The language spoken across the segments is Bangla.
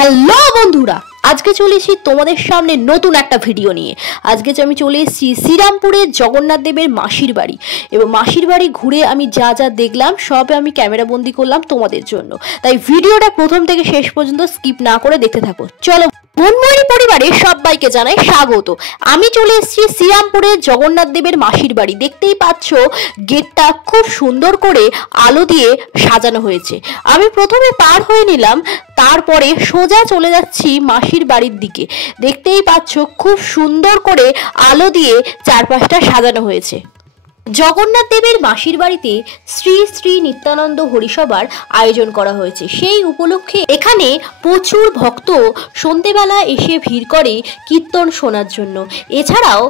হ্যালো বন্ধুরা, আজকে চলে এসেছি তোমাদের সামনে নতুন একটা ভিডিও নিয়ে। আজকে আমি চলে এসেছি শ্রীরামপুরের জগন্নাথ দেবের মাসির বাড়ি, এবং মাসির বাড়ি ঘুরে আমি যা যা দেখলাম সব আমি ক্যামেরা বন্দি করলাম তোমাদের জন্য। তাই ভিডিওটা প্রথম থেকে শেষ পর্যন্ত স্কিপ না করে দেখতে থাকো। চলো, মনময়ূরী পরিবারের সবাইকে জানাই স্বাগত। আমি চলে এসেছি শ্রীরামপুরের জগন্নাথ দেবের মাসির বাড়ি। দেখতেই পাচ্ছ গেটটা খুব সুন্দর করে আলো দিয়ে সাজানো হয়েছে। আমি প্রথমে পার হয়ে নিলাম, তারপরে সোজা চলে যাচ্ছি মাসির বাড়ির দিকে। দেখতেই পাচ্ছ খুব সুন্দর করে আলো দিয়ে চারপাশটা সাজানো হয়েছে। জগন্নাথ দেবের মাসির বাড়িতে শ্রী শ্রী নিত্যানন্দ হরিসভার আয়োজন করা হয়েছে। সেই উপলক্ষে এখানে প্রচুর ভক্ত সন্ধেবেলা এসে ভিড় করে কীর্তন শোনার জন্য। এছাড়াও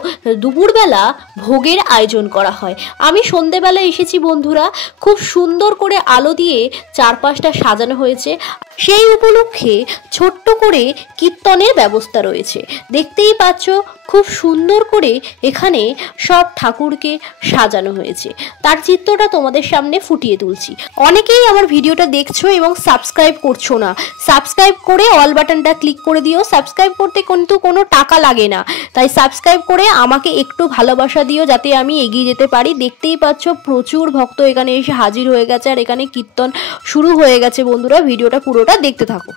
দুপুরবেলা ভোগের আয়োজন করা হয়। আমি সন্ধেবেলা এসেছি বন্ধুরা, খুব সুন্দর করে আলো দিয়ে চারপাশটা সাজানো হয়েছে। সেই উপলক্ষে ছোট্ট করে কীর্তনের ব্যবস্থা রয়েছে। দেখতেই পাচ্ছ খুব সুন্দর করে এখানে সব ঠাকুরকে সাজানো হয়েছে। তার চিত্রটা তোমাদের সামনে ফুটিয়ে তুলছি। অনেকেই আমার ভিডিওটা দেখছো এবং সাবস্ক্রাইব করছো না। সাবস্ক্রাইব করে অল বাটনটা ক্লিক করে দিও। সাবস্ক্রাইব করতে কিন্তু কোনো টাকা লাগে না, তাই সাবস্ক্রাইব করে আমাকে একটু ভালোবাসা দিও যাতে আমি এগিয়ে যেতে পারি। দেখতেই পাচ্ছ প্রচুর ভক্ত এখানে এসে হাজির হয়ে গেছে, আর এখানে কীর্তন শুরু হয়ে গেছে। বন্ধুরা, ভিডিওটা পুরোটা দেখতে থাকো।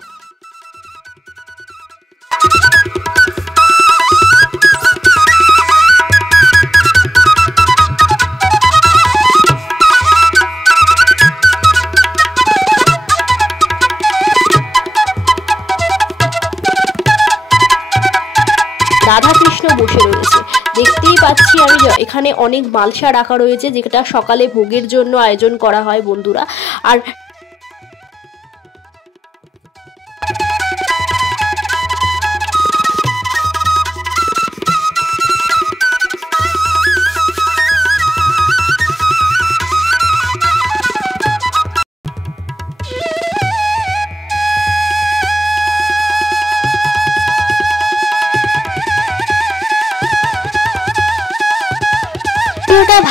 রাধা কৃষ্ণ বসে রয়েছে। দেখতেই পাচ্ছি আমি এখানে অনেক মালসা রাখা রয়েছে, যেটা সকালে ভোগের জন্য আয়োজন করা হয় বন্ধুরা। আর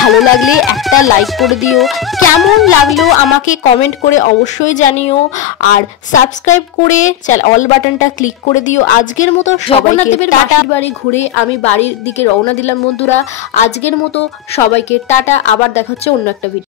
ভালো লাগলে একটা লাইক করে দিও। কেমন লাগলো আমাকে কমেন্ট করে অবশ্যই জানিও, আর সাবস্ক্রাইব করে অল বাটনটা ক্লিক করে দিও। আজকের মতো জগন্নাথ দেবের মাসির বাড়ি ঘুরে আমি বাড়ির দিকে রওনা দিলাম বন্ধুরা। আজকের মতো সবাইকে টাটা। আবার দেখা হচ্ছে অন্য একটা ভিডিও।